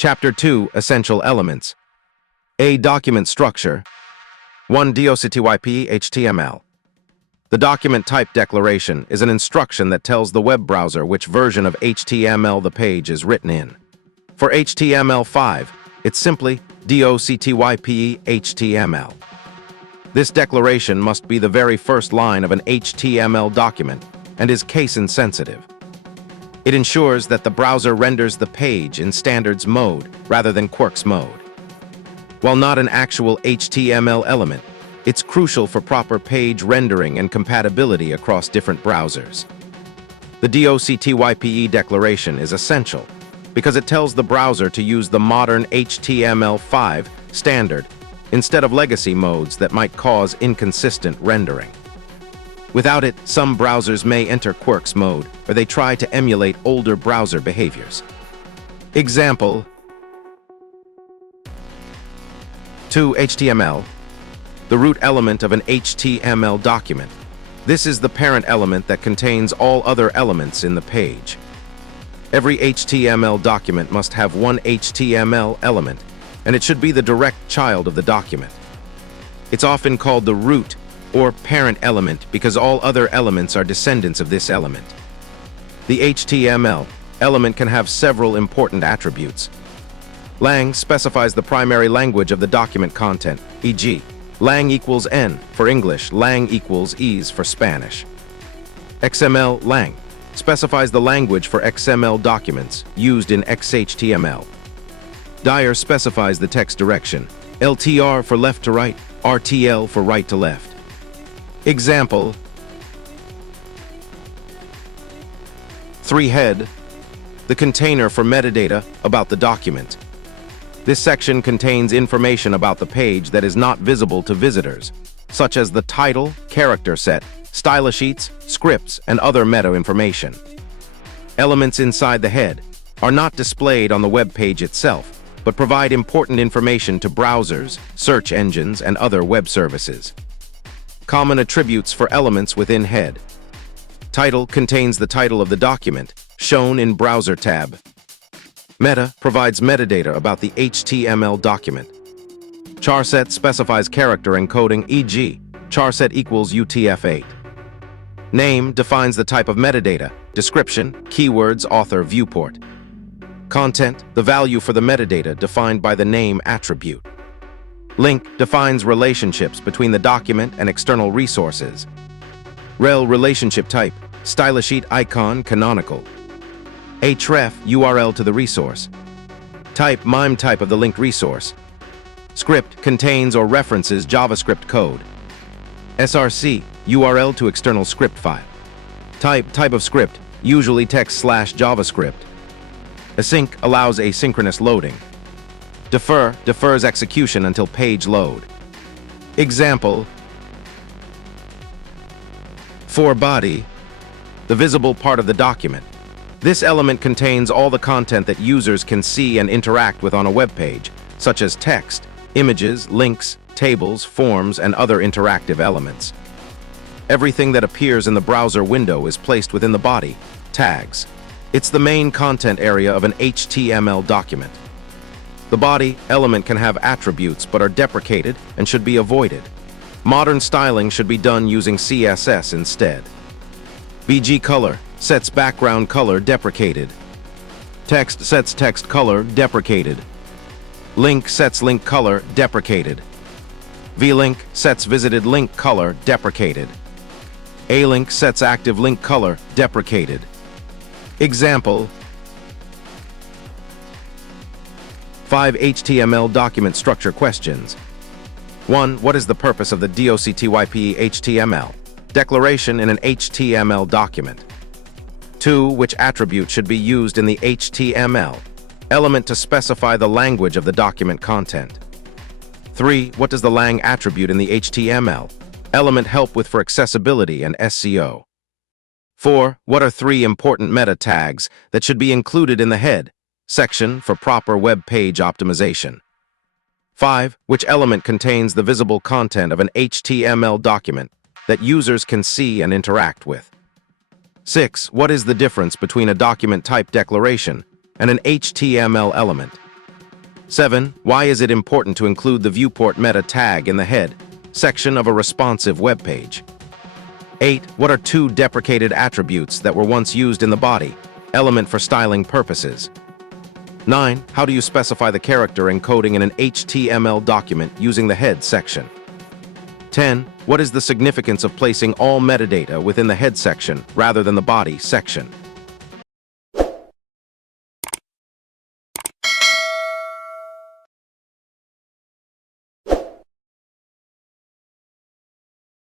Chapter 2, Essential Elements. A document structure. 1 DOCTYPE HTML. The document type declaration is an instruction that tells the web browser which version of HTML the page is written in. For HTML5, it's simply DOCTYPE HTML. This declaration must be the very first line of an HTML document and is case-insensitive. It ensures that the browser renders the page in standards mode rather than quirks mode. While not an actual HTML element, it's crucial for proper page rendering and compatibility across different browsers. The DOCTYPE declaration is essential because it tells the browser to use the modern HTML5 standard instead of legacy modes that might cause inconsistent rendering. Without it, some browsers may enter quirks mode, or they try to emulate older browser behaviors. Example: 2 HTML, the root element of an HTML document. This is the parent element that contains all other elements in the page. Every HTML document must have one HTML element, and it should be the direct child of the document. It's often called the root or parent element because all other elements are descendants of this element. The HTML element can have several important attributes. Lang specifies the primary language of the document content, e.g., lang equals N for English, lang equals ES for Spanish. XML lang specifies the language for XML documents used in XHTML. Dir specifies the text direction, LTR for left to right, RTL for right to left. Example: 3 head, the container for metadata about the document. This section contains information about the page that is not visible to visitors, such as the title, character set, style sheets, scripts, and other meta information. Elements inside the head are not displayed on the web page itself, but provide important information to browsers, search engines, and other web services. Common attributes for elements within head. Title contains the title of the document, shown in Browser tab. Meta provides metadata about the HTML document. Charset specifies character encoding, e.g., charset equals UTF-8. Name defines the type of metadata, description, keywords, author, viewport. Content, the value for the metadata defined by the name attribute. Link defines relationships between the document and external resources. Rel relationship type, stylesheet icon canonical. href URL to the resource. Type MIME type of the linked resource. Script contains or references JavaScript code. src URL to external script file. Type of script, usually text/JavaScript. Async allows asynchronous loading. Defer defers execution until page load. Example: 4 body, the visible part of the document. This element contains all the content that users can see and interact with on a web page, such as text, images, links, tables, forms, and other interactive elements. Everything that appears in the browser window is placed within the body, tags. It's the main content area of an HTML document. The body element can have attributes but are deprecated and should be avoided. Modern styling should be done using CSS instead. BG color sets background color deprecated. Text sets text color deprecated. Link sets link color deprecated. VLink sets visited link color deprecated. A-link sets active link color deprecated. Example: 5 HTML document structure questions. 1. What is the purpose of the DOCTYPE HTML declaration in an HTML document? 2. Which attribute should be used in the HTML element to specify the language of the document content? 3. What does the lang attribute in the HTML element help with for accessibility and SEO? 4. What are 3 important meta tags that should be included in the head section for proper web page optimization? 5. Which element contains the visible content of an HTML document that users can see and interact with? 6. What is the difference between a document type declaration and an HTML element? 7. Why is it important to include the viewport meta tag in the head section of a responsive web page? 8. What are two deprecated attributes that were once used in the body element for styling purposes? 9. How do you specify the character encoding in an HTML document using the head section? 10. What is the significance of placing all metadata within the head section rather than the body section?